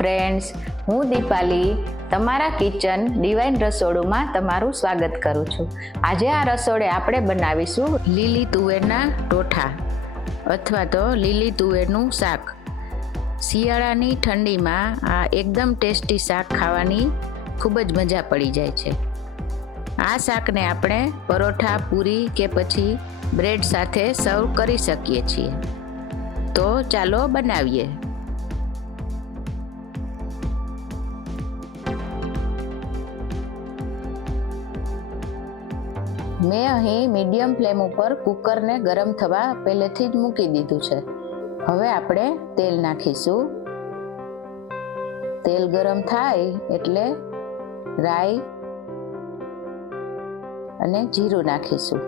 Friends હું દીપાલી તમારા kitchen divine રસોડુંમાં તમારું સ્વાગત કરું છું. આજે આ રસોડે આપણે બનાવીશું લીલી તુવેરના ટોઠા અથવા તો લીલી તુવેરનું શાક. શિયાળાની ઠંડીમાં આ એકદમ ટેસ્ટી શાક ખાવાની ખૂબ જ મજા પડી જાય છે. આ શાકને આપણે પરોઠા, પૂરી કે પછી બ્રેડ સાથે સર્વ કરી શકીએ છીએ. તો ચાલો બનાવીએ. મેં અહીં મીડિયમ ફ્લેમ ઉપર કુકરને ગરમ થવા પહેલેથી જ મૂકી દીધું છે. હવે આપણે તેલ નાખીશું. તેલ ગરમ થાય એટલે રાઈ અને જીરું નાખીશું.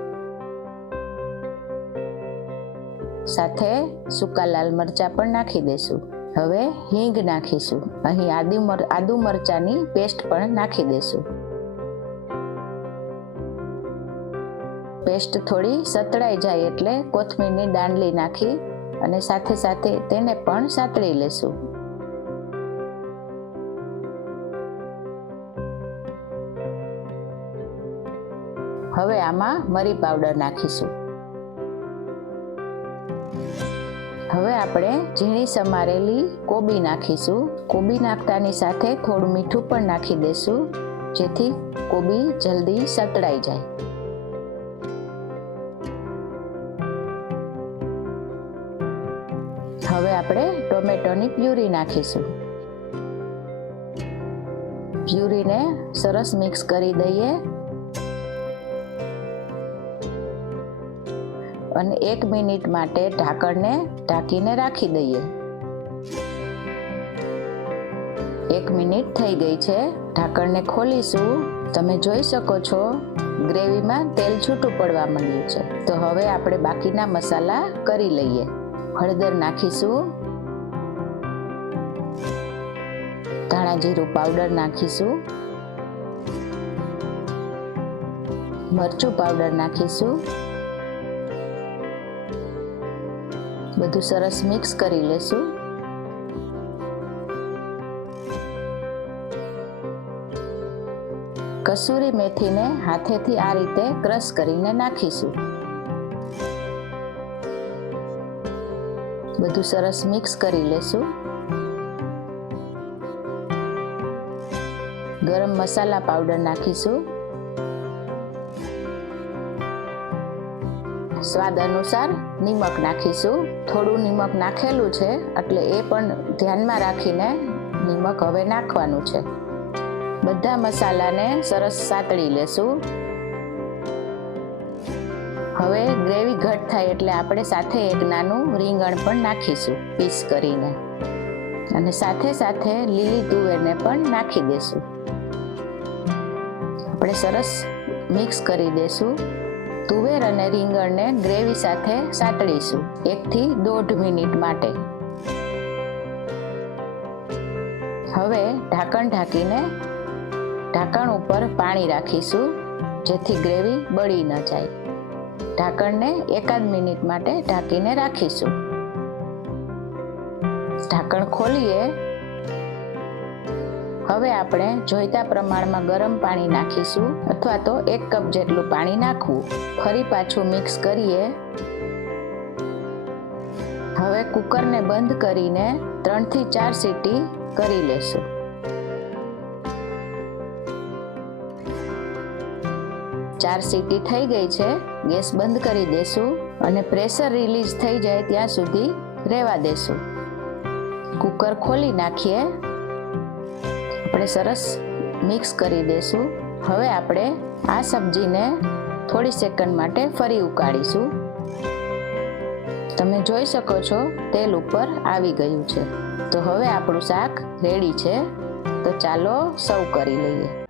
સાથે સૂકા લાલ મરચાં પણ નાખી દઈશું હવે હિંગ નાખીશું. અહીં આદુ મર, આદુ મરચાંની પેસ્ટ પણ નાખી દઈશું પેસ્ટ થોડી સતળાઈ જાય એટલે કોથમીરની દાંડલી નાખી અને સાથે સાથે તેને પણ સાતળી લેશું. હવે આમાં મરી પાવડર નાખીશું. હવે આપણે ઝીણી સમારેલી કોબી નાખીશું. કોબી નાખતાની સાથે થોડું મીઠું પણ નાખી દઈશું જેથી કોબી જલ્દી સતળાઈ જાય. હવે આપણે ટોમેટોની પ્યુરી નાખીશું. પ્યુરીને સરસ મિક્સ કરી દઈએ. અને એક મિનિટ માટે ઢાંકણને ઢાંકીને રાખી દઈએ. એક મિનિટ થઈ ગઈ છે. ઢાંકણને ખોલીશું. તમે જોઈ શકો છો, ગ્રેવીમાં તેલ છૂટું પડવા માંડ્યું છે. તો હવે આપણે બાકીના મસાલા કરી લઈએ. હળદર નાખીશું. ધાણા જીરું પાવડર નાખીશું. મરચું પાવડર નાખીશું. બધું સરસ મિક્સ કરી લેશું. કસૂરી મેથીને હાથેથી આ રીતે ક્રશ કરીને નાખીશું. બધું સરસ મિક્સ કરી લેશું. ગરમ મસાલા પાવડર નાખીશું. સ્વાદ અનુસાર નિમક નાખીશું. થોડું નિમક નાખેલું છે, એટલે એ પણ ધ્યાનમાં રાખીને નિમક હવે નાખવાનું છે. બધા મસાલાને સરસ સાતળી લેશું. હવે ગ્રેવી ઘટ થાય એટલે આપણે સાથે એક નાનું રીંગણ પણ નાખીશું પીસ કરીને. અને સાથે સાથે લીલી તુવેરને પણ નાખી દેશું. આપણે સરસ મિક્સ કરી દેશું. તુવેર અને રીંગણને ગ્રેવી સાથે સાતળીશું એકથી દોઢ મિનિટ માટે. હવે ઢાંકણ ઢાંકીને ઢાંકણ ઉપર પાણી રાખીશું જેથી ગ્રેવી બળી ન જાય. ઢાંકણને એકાદ મિનિટ માટે ઢાંકીને રાખીશું. ઢાંકણ ખોલીએ. હવે આપણે જોઈતા પ્રમાણમાં ગરમ પાણી નાખીશું અથવા તો એક કપ જેટલું પાણી નાખવું. ફરી પાછું મિક્સ કરીએ. હવે કુકરને બંધ કરીને ત્રણથી ચાર સીટી કરી લેશું. ચાર સીટી થઈ ગઈ છે, ગેસ બંધ કરી દેશું અને પ્રેશર રિલીઝ થઈ જાય ત્યાં સુધી રહેવા દેશું. કુકર ખોલી નાખીએ. આપણે સરસ મિક્સ કરી દેશું. હવે આપણે આ સબ્જીને થોડી સેકન્ડ માટે ફરી ઉકાળીશું. તમે જોઈ શકો છો, તેલ ઉપર આવી ગયું છે. તો હવે આપણું શાક રેડી છે. તો ચાલો સર્વ કરી લઈએ.